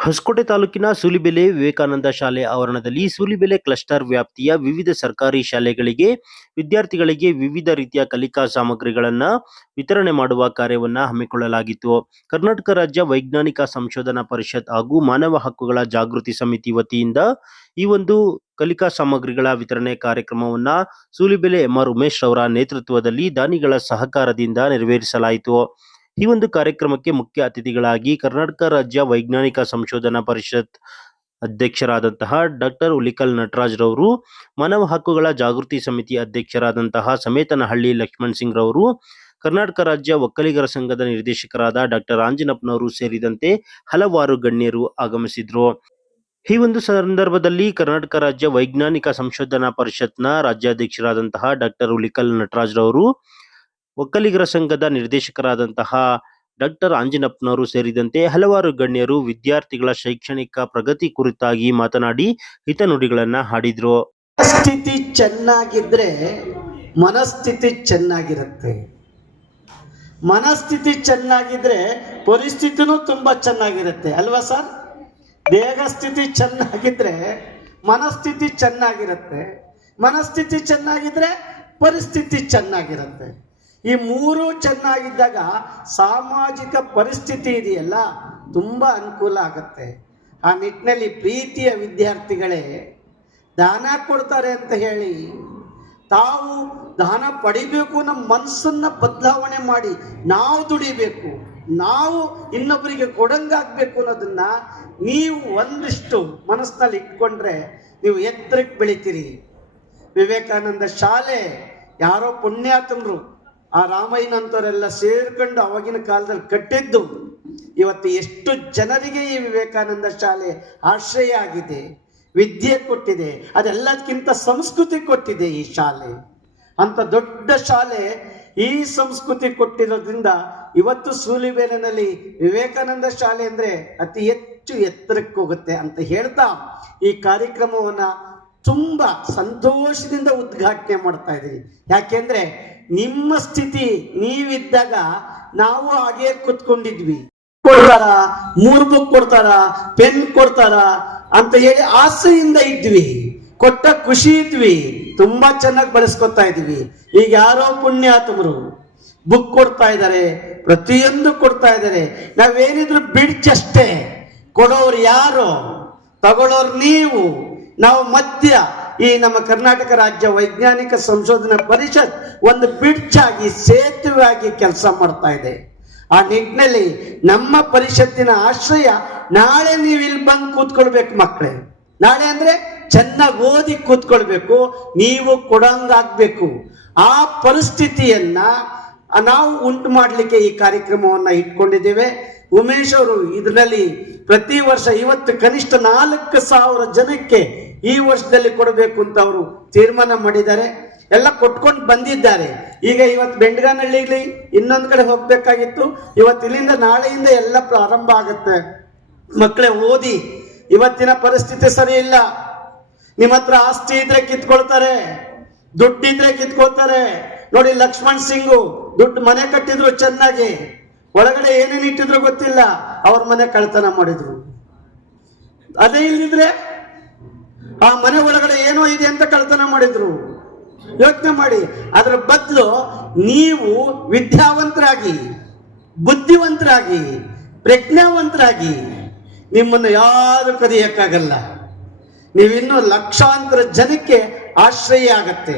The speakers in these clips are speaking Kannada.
ಹೊಸಕೋಟೆ ತಾಲೂಕಿನ ಸೂಲಿಬೆಲೆ ವಿವೇಕಾನಂದ ಶಾಲೆ ಆವರಣದಲ್ಲಿ ಸೂಲಿಬೆಲೆ ಕ್ಲಸ್ಟರ್ ವ್ಯಾಪ್ತಿಯ ವಿವಿಧ ಸರ್ಕಾರಿ ಶಾಲೆಗಳಿಗೆ ವಿದ್ಯಾರ್ಥಿಗಳಿಗೆ ವಿವಿಧ ರೀತಿಯ ಕಲಿಕಾ ಸಾಮಗ್ರಿಗಳನ್ನ ವಿತರಣೆ ಮಾಡುವ ಕಾರ್ಯವನ್ನ ಹಮ್ಮಿಕೊಳ್ಳಲಾಗಿತ್ತು. ಕರ್ನಾಟಕ ರಾಜ್ಯ ವೈಜ್ಞಾನಿಕ ಸಂಶೋಧನಾ ಪರಿಷತ್ ಹಾಗೂ ಮಾನವ ಹಕ್ಕುಗಳ ಜಾಗೃತಿ ಸಮಿತಿ ವತಿಯಿಂದ ಈ ಒಂದು ಕಲಿಕಾ ಸಾಮಗ್ರಿಗಳ ವಿತರಣೆ ಕಾರ್ಯಕ್ರಮವನ್ನ ಸೂಲಿಬೆಲೆ ಎಂಆರ್ ಉಮೇಶ್ ಅವರ ನೇತೃತ್ವದಲ್ಲಿ ದಾನಿಗಳ ಸಹಕಾರದಿಂದ ನೆರವೇರಿಸಲಾಯಿತು. ಈ ಒಂದು ಕಾರ್ಯಕ್ರಮಕ್ಕೆ ಮುಖ್ಯ ಅತಿಥಿಗಳಾಗಿ ಕರ್ನಾಟಕ ರಾಜ್ಯ ವೈಜ್ಞಾನಿಕ ಸಂಶೋಧನಾ ಪರಿಷತ್ ಅಧ್ಯಕ್ಷರಾದಂತಹ ಡಾಕ್ಟರ್ ಉಲಿಕಲ್ ನಟರಾಜ್ ರವರು ಮಾನವ ಹಕ್ಕುಗಳ ಜಾಗೃತಿ ಸಮಿತಿ ಅಧ್ಯಕ್ಷರಾದಂತಹ ಸಮೇತನಹಳ್ಳಿ ಲಕ್ಷ್ಮಣ್ ಸಿಂಗ್ ರವರು ಕರ್ನಾಟಕ ರಾಜ್ಯ ಒಕ್ಕಲಿಗರ ಸಂಘದ ನಿರ್ದೇಶಕರಾದ ಡಾಕ್ಟರ್ ಆಂಜನಪ್ಪನವರು ಸೇರಿದಂತೆ ಹಲವಾರು ಗಣ್ಯರು ಆಗಮಿಸಿದ್ರು. ಈ ಒಂದು ಸಂದರ್ಭದಲ್ಲಿ ಕರ್ನಾಟಕ ರಾಜ್ಯ ವೈಜ್ಞಾನಿಕ ಸಂಶೋಧನಾ ಪರಿಷತ್ನ ರಾಜ್ಯಾಧ್ಯಕ್ಷರಾದಂತಹ ಡಾಕ್ಟರ್ ಉಲಿಕಲ್ ನಟರಾಜ್ ರವರು ಒಕ್ಕಲಿಗರ ಸಂಘದ ನಿರ್ದೇಶಕರಾದಂತಹ ಡಾಕ್ಟರ್ ಆಂಜನಪ್ಪನವರು ಸೇರಿದಂತೆ ಹಲವಾರು ಗಣ್ಯರು ವಿದ್ಯಾರ್ಥಿಗಳ ಶೈಕ್ಷಣಿಕ ಪ್ರಗತಿ ಕುರಿತಾಗಿ ಮಾತನಾಡಿ ಹಿತನುಡಿಗಳನ್ನ ಹಾಡಿದ್ರು. ಸ್ಥಿತಿ ಚೆನ್ನಾಗಿದ್ರೆ ಮನಸ್ಥಿತಿ ಚೆನ್ನಾಗಿರುತ್ತೆ. ಮನಸ್ಥಿತಿ ಚೆನ್ನಾಗಿದ್ರೆ ಪರಿಸ್ಥಿತಿನೂ ತುಂಬಾ ಚೆನ್ನಾಗಿರುತ್ತೆ. ಅಲ್ವಾ ಸರ್? ದೇಹ ಸ್ಥಿತಿ ಚೆನ್ನಾಗಿದ್ರೆ ಮನಸ್ಥಿತಿ ಚೆನ್ನಾಗಿರುತ್ತೆ. ಮನಸ್ಥಿತಿ ಚೆನ್ನಾಗಿದ್ರೆ ಪರಿಸ್ಥಿತಿ ಚೆನ್ನಾಗಿರುತ್ತೆ. ಈ ಮೂರು ಚೆನ್ನಾಗಿದ್ದಾಗ ಸಾಮಾಜಿಕ ಪರಿಸ್ಥಿತಿ ಇದೆಯಲ್ಲ, ತುಂಬ ಅನುಕೂಲ ಆಗುತ್ತೆ. ಆ ನಿಟ್ಟಿನಲ್ಲಿ ಪ್ರೀತಿಯ ವಿದ್ಯಾರ್ಥಿಗಳೇ, ದಾನ ಕೊಡ್ತಾರೆ ಅಂತ ಹೇಳಿ, ತಾವು ದಾನ ಪಡಿಬೇಕು ನಮ್ಮ ಮನಸ್ಸನ್ನ ಬದಲಾವಣೆ ಮಾಡಿ, ನಾವು ದುಡಿಬೇಕು, ನಾವು ಇನ್ನೊಬ್ಬರಿಗೆ ಕೊಡಂಗಾಗಬೇಕು ಅನ್ನೋದನ್ನ ನೀವು ಒಂದಿಷ್ಟು ಮನಸ್ಸಿನಲ್ಲಿ ಇಟ್ಕೊಂಡ್ರೆ ನೀವು ಎತ್ತರಕ್ಕೆ ಬೆಳಿತೀರಿ. ವಿವೇಕಾನಂದ ಶಾಲೆ, ಯಾರೋ ಪುಣ್ಯಾತನರು ಆ ರಾಮಯ್ಯನಂತವರೆಲ್ಲ ಸೇರ್ಕೊಂಡು ಅವಾಗಿನ ಕಾಲದಲ್ಲಿ ಕಟ್ಟಿದ್ದು ಇವತ್ತು ಎಷ್ಟು ಜನರಿಗೆ ಈ ವಿವೇಕಾನಂದ ಶಾಲೆ ಆಶ್ರಯ ಆಗಿದೆ, ವಿದ್ಯೆ ಕೊಟ್ಟಿದೆ, ಅದೆಲ್ಲದಕ್ಕಿಂತ ಸಂಸ್ಕೃತಿ ಕೊಟ್ಟಿದೆ ಈ ಶಾಲೆ. ಅಂತ ದೊಡ್ಡ ಶಾಲೆ ಈ ಸಂಸ್ಕೃತಿ ಕೊಟ್ಟಿರೋದ್ರಿಂದ ಇವತ್ತು ಸೂಲಿಬೇಲಿನಲ್ಲಿ ವಿವೇಕಾನಂದ ಶಾಲೆ ಅಂದ್ರೆ ಅತಿ ಹೆಚ್ಚು ಎತ್ತರಕ್ಕೆ ಹೋಗುತ್ತೆ ಅಂತ ಹೇಳ್ತಾ ಈ ಕಾರ್ಯಕ್ರಮವನ್ನ ತುಂಬಾ ಸಂತೋಷದಿಂದ ಉದ್ಘಾಟನೆ ಮಾಡ್ತಾ ಇದ್ದೀವಿ ಯಾಕೆಂದ್ರೆ ನಿಮ್ಮ ಸ್ಥಿತಿ ನೀವಿದ್ದಾಗ ನಾವು ಹಾಗೆ ಕುತ್ಕೊಂಡಿದ್ವಿ. ಕೊಡ್ತಾರ? ಮೂರ್ ಬುಕ್ ಕೊಡ್ತಾರ? ಪೆನ್ ಕೊಡ್ತಾರ? ಅಂತ ಹೇಳಿ ಆಸೆಯಿಂದ ಇದ್ವಿ. ಕೊಟ್ಟ ಖುಷಿ ಇದ್ವಿ. ತುಂಬಾ ಚೆನ್ನಾಗಿ ಬಳಸ್ಕೊತಾ ಇದ್ವಿ ಈಗ ಯಾರೋ ಪುಣ್ಯಾತ್ಮರು ಬುಕ್ ಕೊಡ್ತಾ ಇದ್ದಾರೆ, ಪ್ರತಿಯೊಂದು ಕೊಡ್ತಾ ಇದ್ದಾರೆ. ನಾವೇನಿದ್ರು ಬಿಡ್ಜ್ ಅಷ್ಟೇ. ಕೊಡೋರು ಯಾರು? ತಗೊಳ್ಳೋರು ನೀವು. ನಾವು ಮಧ್ಯ ಈ ನಮ್ಮ ಕರ್ನಾಟಕ ರಾಜ್ಯ ವೈಜ್ಞಾನಿಕ ಸಂಶೋಧನಾ ಪರಿಷತ್ ಒಂದು ಬ್ರಿಡ್ಜ್ ಆಗಿ ಸೇತುವೆ ಕೆಲಸ ಮಾಡ್ತಾ ಇದೆ. ಆ ನಿಟ್ಟಿನಲ್ಲಿ ನಮ್ಮ ಪರಿಷತ್ತಿನ ಆಶ್ರಯ ನಾಳೆ ನೀವು ಇಲ್ಲಿ ಬಂದು ಕೂತ್ಕೊಳ್ಬೇಕು ಮಕ್ಕಳೇ. ನಾಳೆ ಅಂದ್ರೆ ಚೆನ್ನಾಗಿ ಓದಿ ಕೂತ್ಕೊಳ್ಬೇಕು, ನೀವು ಕೊಡಂಗಾಗ್ಬೇಕು. ಆ ಪರಿಸ್ಥಿತಿಯನ್ನ ನಾವು ಉಂಟು ಮಾಡಲಿಕ್ಕೆ ಈ ಕಾರ್ಯಕ್ರಮವನ್ನ ಇಟ್ಕೊಂಡಿದ್ದೇವೆ. ಉಮೇಶ್ ಅವರು ಇದರಲ್ಲಿ ಪ್ರತಿ ವರ್ಷ ಇವತ್ತು ಕನಿಷ್ಠ ನಾಲ್ಕು ಸಾವಿರ ಜನಕ್ಕೆ ಈ ವರ್ಷದಲ್ಲಿ ಕೊಡಬೇಕು ಅಂತ ಅವರು ತೀರ್ಮಾನ ಮಾಡಿದ್ದಾರೆ. ಎಲ್ಲ ಕೊಟ್ಕೊಂಡು ಬಂದಿದ್ದಾರೆ. ಈಗ ಇವತ್ತು ಬೆಂಡಗಾನಹಳ್ಳಿಲಿ ಇನ್ನೊಂದು ಕಡೆ ಹೋಗ್ಬೇಕಾಗಿತ್ತು. ಇವತ್ತು ಇಲ್ಲಿಂದ ನಾಳೆಯಿಂದ ಎಲ್ಲ ಪ್ರಾರಂಭ ಆಗುತ್ತೆ. ಮಕ್ಕಳೇ ಓದಿ, ಇವತ್ತಿನ ಪರಿಸ್ಥಿತಿ ಸರಿ ಇಲ್ಲ. ನಿಮ್ಮ ಹತ್ರ ಆಸ್ತಿ ಇದ್ರೆ ಕಿತ್ಕೊಳ್ತಾರೆ, ದುಡ್ಡಿದ್ರೆ ಕಿತ್ಕೊಳ್ತಾರೆ. ನೋಡಿ ಲಕ್ಷ್ಮಣ್ ಸಿಂಗು, ದುಡ್ಡು ಮನೆ ಕಟ್ಟಿದ್ರು ಚೆನ್ನಾಗಿ. ಒಳಗಡೆ ಏನೇನು ಇಟ್ಟಿದ್ರು ಗೊತ್ತಿಲ್ಲ. ಅವ್ರ ಮನೆ ಕಳ್ತನ ಮಾಡಿದ್ರು. ಅದೇ ಇಲ್ದಿದ್ರೆ ಆ ಮನೆ ಒಳಗಡೆ ಏನೋ ಇದೆ ಅಂತ ಕಳ್ತನ ಮಾಡಿದ್ರು. ಯೋಚನೆ ಮಾಡಿ. ಅದರ ಬದಲು ನೀವು ವಿದ್ಯಾವಂತರಾಗಿ, ಬುದ್ಧಿವಂತರಾಗಿ, ಪ್ರಜ್ಞಾವಂತರಾಗಿ ನಿಮ್ಮನ್ನು ಯಾರು ಕರೆಯಕ್ಕಾಗಲ್ಲ ನೀವಿನ್ನೂ ಲಕ್ಷಾಂತರ ಜನಕ್ಕೆ ಆಶ್ರಯ ಆಗತ್ತೆ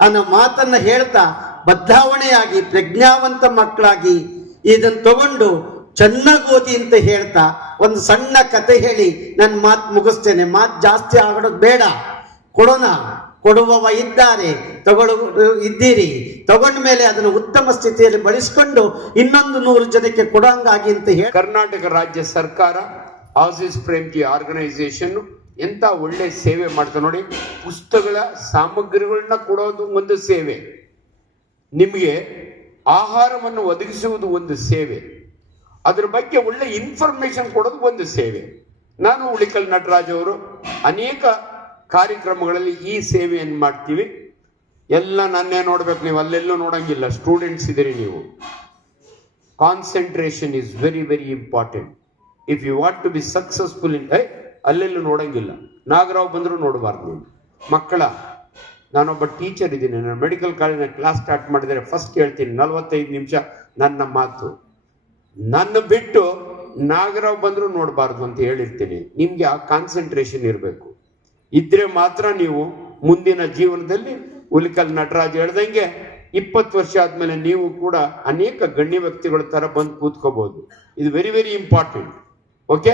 ಅನ್ನೋ ಮಾತನ್ನ ಹೇಳ್ತಾ ಬದಲಾವಣೆಯಾಗಿ ಪ್ರಜ್ಞಾವಂತ ಮಕ್ಕಳಾಗಿ ಇದನ್ನು ತಗೊಂಡು ಚೆನ್ನಾಗಿ ಓದಿ ಅಂತ ಹೇಳ್ತಾ ಒಂದು ಸಣ್ಣ ಕತೆ ಹೇಳಿ ನನ್ನ ಮಾತು ಮುಗಿಸ್ತೇನೆ. ಮಾತು ಜಾಸ್ತಿ ಆಗಡೋದು ಬೇಡ. ಕೊಡೋಣ. ಕೊಡುವವ ಇದ್ದಾರೆ. ತಗೊಳ್ಳು, ಇದ್ದೀರಿ. ತಗೊಂಡ ಮೇಲೆ ಅದನ್ನು ಉತ್ತಮ ಸ್ಥಿತಿಯಲ್ಲಿ ಬಳಸ್ಕೊಂಡು ಇನ್ನೊಂದು ನೂರು ಜನಕ್ಕೆ ಕೊಡಂಗಾಗಿ ಅಂತ ಹೇಳಿ ಕರ್ನಾಟಕ ರಾಜ್ಯ ಸರ್ಕಾರ, ಆಸಿಸ್ ಪ್ರೇಮ್ಜಿ ಆರ್ಗನೈಸೇಷನ್ ಎಂತ ಒಳ್ಳೆ ಸೇವೆ ಮಾಡ್ತಾ ನೋಡಿ. ಪುಸ್ತಕಗಳ ಸಾಮಗ್ರಿಗಳನ್ನ ಕೊಡೋದು ಒಂದು ಸೇವೆ. ನಿಮಗೆ ಆಹಾರವನ್ನು ಒದಗಿಸುವುದು ಒಂದು ಸೇವೆ. ಅದ್ರ ಬಗ್ಗೆ ಒಳ್ಳೆ ಇನ್ಫಾರ್ಮೇಶನ್ ಕೊಡೋದು ಒಂದು ಸೇವೆ. ನಾನು ಉಳಿಕಲ್ ನಟರಾಜ್ ಅವರು, ಅನೇಕ ಕಾರ್ಯಕ್ರಮಗಳಲ್ಲಿ ಈ ಸೇವೆಯನ್ನು ಮಾಡ್ತೀವಿ. ಎಲ್ಲ ನನ್ನೇ ನೋಡ್ಬೇಕು, ನೀವು ಅಲ್ಲೆಲ್ಲೂ ನೋಡಂಗಿಲ್ಲ. ಸ್ಟೂಡೆಂಟ್ಸ್ ಇದ್ದೀರಿ ನೀವು. Concentration is very very important if you want to be successful in ಅಲ್ಲೆಲ್ಲೂ ನೋಡಂಗಿಲ್ಲ. ನಾಗರಾವ್ ಬಂದರೂ ನೋಡಬಾರ್ದು ಮಕ್ಕಳ ನಾನೊಬ್ಬ ಟೀಚರ್ ಇದ್ದೀನಿ. ನಾನು ಮೆಡಿಕಲ್ ಕಾಲೇಜಿನ ಕ್ಲಾಸ್ ಸ್ಟಾರ್ಟ್ ಮಾಡಿದರೆ ಫಸ್ಟ್ ಹೇಳ್ತೀನಿ ನಲವತ್ತೈದು ನಿಮಿಷ ನನ್ನ ಮಾತು. ನನ್ನ ಬಿಟ್ಟು ನಾಗರಾವ್ ಬಂದರೂ ನೋಡಬಾರ್ದು ಅಂತ ಹೇಳಿರ್ತೀನಿ. ನಿಮಗೆ ಆ ಕಾನ್ಸಂಟ್ರೇಷನ್ ಇರಬೇಕು. ಇದ್ರೆ ಮಾತ್ರ ನೀವು ಮುಂದಿನ ಜೀವನದಲ್ಲಿ ಉಲಿಕಲ್ ನಟರಾಜ್ ಹೇಳ್ದಂಗೆ ಇಪ್ಪತ್ತು ವರ್ಷ ಆದ್ಮೇಲೆ ನೀವು ಕೂಡ ಅನೇಕ ಗಣ್ಯ ವ್ಯಕ್ತಿಗಳ ಥರ ಬಂದು ಕೂತ್ಕೋಬಹುದು ಇದು ವೆರಿ ವೆರಿ ಇಂಪಾರ್ಟೆಂಟ್ ಓಕೆ